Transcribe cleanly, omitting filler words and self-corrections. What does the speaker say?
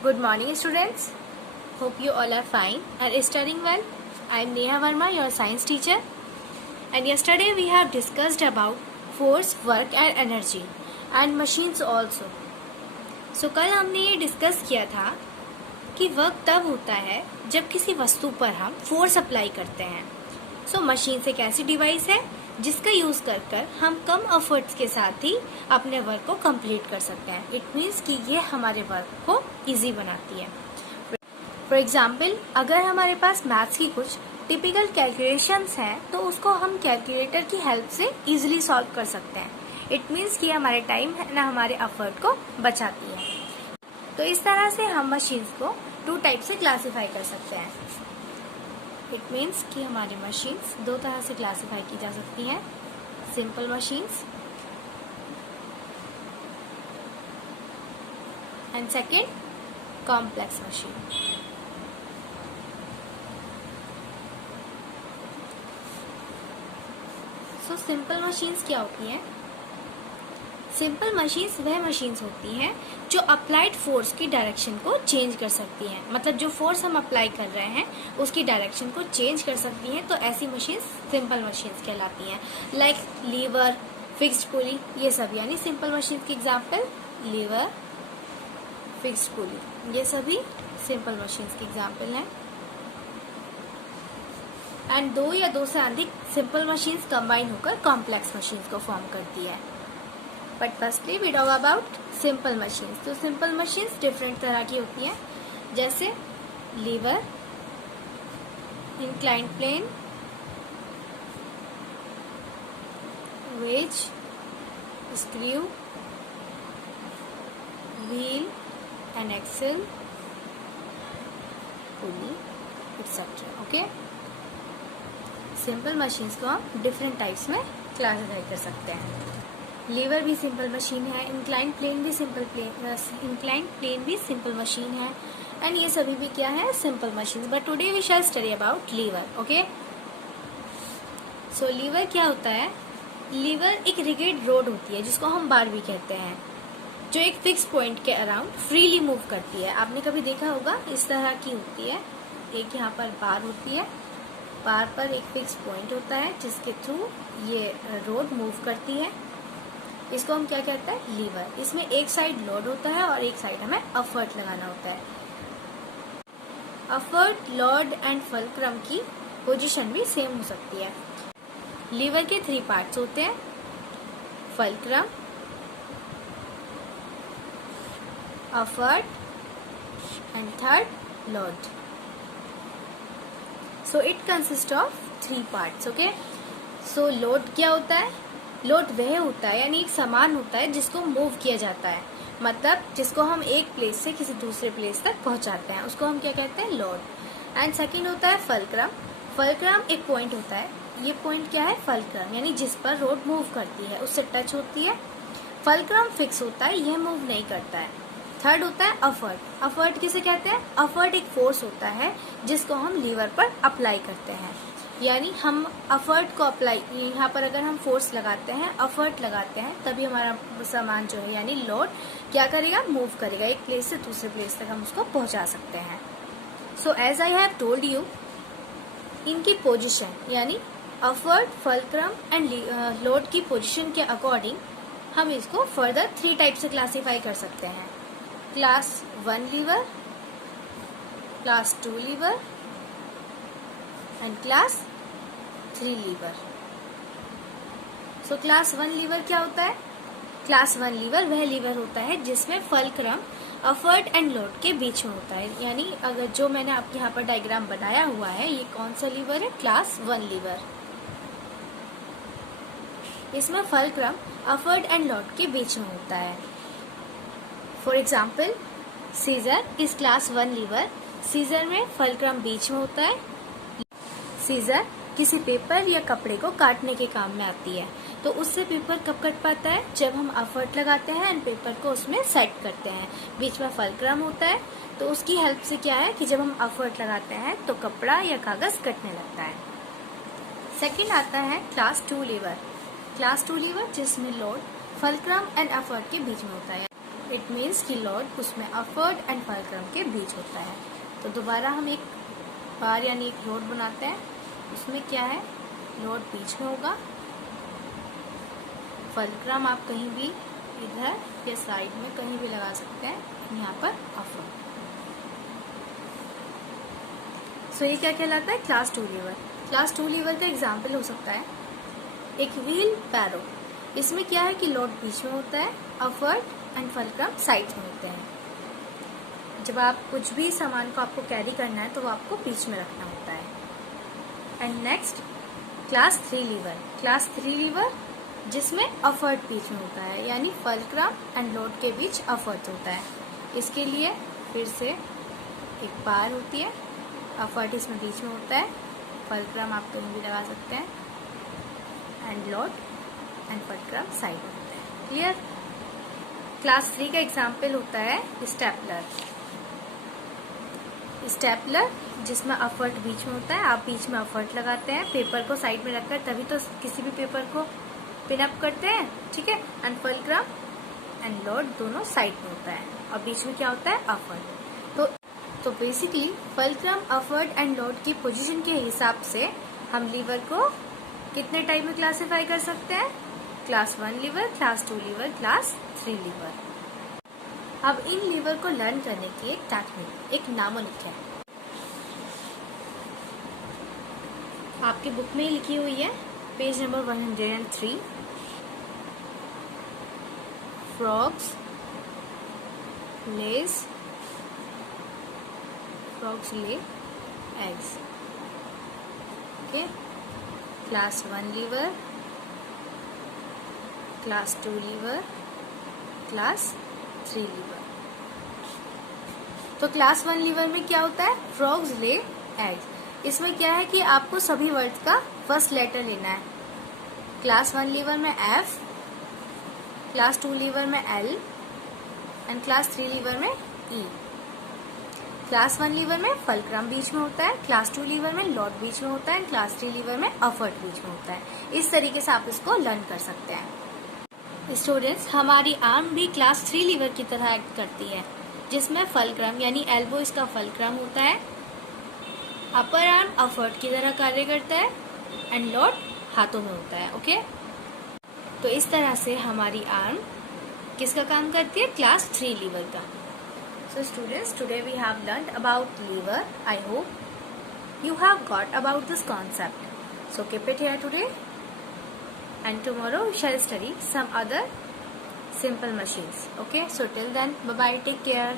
Good morning, students. Hope you all are fine and studying well. I am Neha Verma, your science teacher. And yesterday we have discussed about force, work and energy and machines also. So कल हमने ये discuss किया था कि work तब होता है जब किसी वस्तु पर हम फोर्स अप्लाई करते हैं. सो मशीन एक ऐसी डिवाइस है जिसका यूज कर हम कम एफर्ट्स के साथ ही अपने वर्क को कंप्लीट कर सकते हैं. इट मीन्स कि ये हमारे वर्क को इजी बनाती है. फॉर एग्जाम्पल, अगर हमारे पास मैथ्स की कुछ टिपिकल कैलकुलेशंस हैं तो उसको हम कैलकुलेटर की हेल्प से इजीली सॉल्व कर सकते हैं. इट मीन्स कि हमारे टाइम है ना हमारे एफर्ट को बचाती है. तो इस तरह से हम मशीन्स को 2 टाइप से क्लासीफाई कर सकते हैं. इट मीन्स कि हमारी मशीन्स 2 तरह से क्लासीफाई की जा सकती हैं. Simple machines and second complex machine. So simple machines क्या होती हैं? सिंपल मशीन्स वह मशीन्स होती हैं जो अप्लाइड फोर्स की डायरेक्शन को चेंज कर सकती हैं. मतलब जो फोर्स हम अप्लाई कर रहे हैं उसकी डायरेक्शन को चेंज कर सकती हैं. तो ऐसी मशीन्स सिंपल मशीन्स कहलाती हैं. लाइक लीवर, फिक्स्ड पुली, ये सब यानी सिंपल मशीन्स की एग्जांपल लीवर, फिक्स्ड पुली, ये सभी सिंपल मशीन्स की एग्जांपल हैं. एंड 2 या 2 से अधिक सिंपल मशीन्स कंबाइन होकर कॉम्प्लेक्स मशीन्स को फॉर्म करती है. But firstly we talk about simple machines. तो सिंपल मशीन्स डिफरेंट तरह की होती हैं, जैसे lever, inclined plane, wedge, screw, wheel and axle, pulley, etcetera. Okay, simple machines को हम डिफरेंट टाइप्स में क्लासिफाई कर सकते हैं. लीवर भी सिंपल मशीन है, इंक्लाइंड प्लेन भी सिंपल मशीन है एंड ये सभी भी क्या है? Simple machine. But today we shall study about lever. Okay, so lever क्या होता है? लीवर एक रिजिड रोड होती है जिसको हम बार भी कहते हैं, जो एक फिक्स पॉइंट के अराउंड फ्रीली मूव करती है. आपने कभी देखा होगा, इस तरह की होती है. एक यहाँ पर बार होती है, बार पर एक फिक्स पॉइंट होता है जिसके थ्रू ये रोड मूव करती है. इसको हम क्या कहते हैं? लीवर. इसमें एक साइड लोड होता है और एक साइड हमें एफर्ट लगाना होता है. एफर्ट, लोड एंड फलक्रम की पोजीशन भी सेम हो सकती है. लीवर के 3 पार्ट्स होते हैं, fulcrum, effort and third load. So it consist of 3 parts. Okay, so load क्या होता है? लोड वह होता है यानी एक सामान होता है जिसको मूव किया जाता है. मतलब जिसको हम एक प्लेस से किसी दूसरे प्लेस तक पहुंचाते हैं, उसको हम क्या कहते हैं? लोड. एंड सेकंड होता है फलक्रम. फलक्रम एक पॉइंट होता है. ये पॉइंट क्या है? फलक्रम, यानी जिस पर रोड मूव करती है, उससे टच होती है. फलक्रम फिक्स होता है, यह मूव नहीं करता है. थर्ड होता है एफर्ट. एफर्ट किसे कहते हैं? एफर्ट एक फोर्स होता है जिसको हम लीवर पर अप्लाई करते हैं. यानी हम एफर्ट को अप्लाई, यहाँ पर अगर हम फोर्स लगाते हैं, एफर्ट लगाते हैं, तभी हमारा सामान जो है यानी लोड क्या करेगा? मूव करेगा. एक प्लेस से दूसरे प्लेस तक हम उसको पहुंचा सकते हैं. So as I have told you, इनकी पोजीशन यानी एफर्ट, फलक्रम एंड लोड की पोजीशन के अकॉर्डिंग हम इसको फर्दर 3 टाइप से क्लासीफाई कर सकते हैं. Class 1 lever, class 2 lever and class 3 lever. So class 1 lever क्या होता है? क्लास 1 लीवर वह लीवर होता है जिसमें फलक्रम एफर्ट एंड लोड के बीच में होता है. यानी अगर जो मैंने आपके यहाँ पर डायग्राम बनाया हुआ है, ये कौन सा लीवर है? Class 1 lever. इसमें फलक्रम एफर्ट एंड लोड के बीच में होता है. For example, scissor is class 1 lever. Scissor में फलक्रम बीच में होता है. सीजर किसी पेपर या कपड़े को काटने के काम में आती है. तो उससे पेपर कब कट पाता है? जब हम एफर्ट लगाते हैं एंड पेपर को उसमें सेट करते हैं. बीच में फलक्रम होता है, तो उसकी हेल्प से क्या है कि जब हम एफर्ट लगाते हैं तो कपड़ा या कागज कटने लगता है. सेकंड आता है क्लास 2 लीवर. क्लास 2 लीवर जिसमें लोड फलक्रम एंड एफर्ट के बीच में होता है. इट मीन्स कि लॉर्ड उसमें अफर्ट एंड फल्क्रम के बीच होता है। तो दोबारा हम एक बार यानी एक लॉर्ड बनाते हैं, उसमें क्या है, लॉर्ड बीच में होगा, फल्क्रम आप कहीं भी इधर या साइड में कहीं भी लगा सकते हैं, यहाँ पर अफर्ट। सो ये क्या कहलाता है, क्लास 2 लीवर। क्लास 2 लीवर का एग्जाम्पल हो सकता है एक व्हील पैरो। इसमें क्या है कि लॉर्ड बीच में होता है, अफर्ट एंड फल्क्रम साइड में होते हैं। जब आप कुछ भी सामान को आपको कैरी करना है तो वो आपको बीच में रखना होता है। And next class 3 lever. Class 3 lever जिसमें अफर्ट बीच में होता है, यानी फल्क्रम एंड लॉर्ड के बीच अफर्ट होता है। इसके लिए फिर से एक बार होती है, अफर्ट इसमें बीच में होता है, फल्क्रम आप कहीं भी लगा सकते हैं, and Lord and fulcrum side में होता है। क्लियर। क्लास 3 का एग्जाम्पल होता है स्टेपलर। स्टेपलर जिसमें अफर्ट बीच में होता है, आप बीच में अफर्ट लगाते हैं पेपर को साइड में रखकर, तभी तो किसी भी पेपर को पिन अप करते हैं, ठीक है। एंड फल्क्रम एंड लॉर्ड दोनों साइड में होता है और बीच में क्या होता है, अफर्ट। तो basically fulcrum, effort and Lord की पोजीशन के हिसाब से हम लीवर को कितने टाइप में क्लासिफाई कर सकते हैं, class 1 lever, class 2 lever, class 3 lever. अब इन लीवर को लर्न करने की एक टेक्निक, एक नामोनिक है, आपकी बुक में लिखी हुई है, page number 103। Frogs lay eggs. Okay, class 1 liver, class 2 liver, class 3 liver। तो क्लास 1 लीवर में क्या होता है, फ्रॉग्स ले एग्स। इसमें क्या है कि आपको सभी वर्ड्स का फर्स्ट लेटर लेना है। क्लास 1 लीवर में F, क्लास 2 लीवर में L एंड क्लास 3 लीवर में E। क्लास 1 लीवर में फल्क्रम बीच में होता है, क्लास 2 लीवर में लॉर्ड बीच में होता है, क्लास 3 लीवर में अफर्ट बीच में होता है। इस तरीके से आप इसको लर्न कर सकते हैं। स्टूडेंट्स, हमारी आर्म भी क्लास 3 लीवर की तरह एक्ट करती है, जिसमें फल्क्रम यानी एल्बो इसका फल्क्रम होता है, अपर आर्म अफर्ट की तरह कार्य करता है एंड लॉर्ड हाथों में होता है। ओके, तो इस तरह से हमारी आर्म किसका काम करती है, क्लास 3 लीवर का। So students, today we have learned about lever. I hope you have got about this concept. So keep it here today, and tomorrow we shall study some other simple machines. Okay, so till then, bye bye, take care.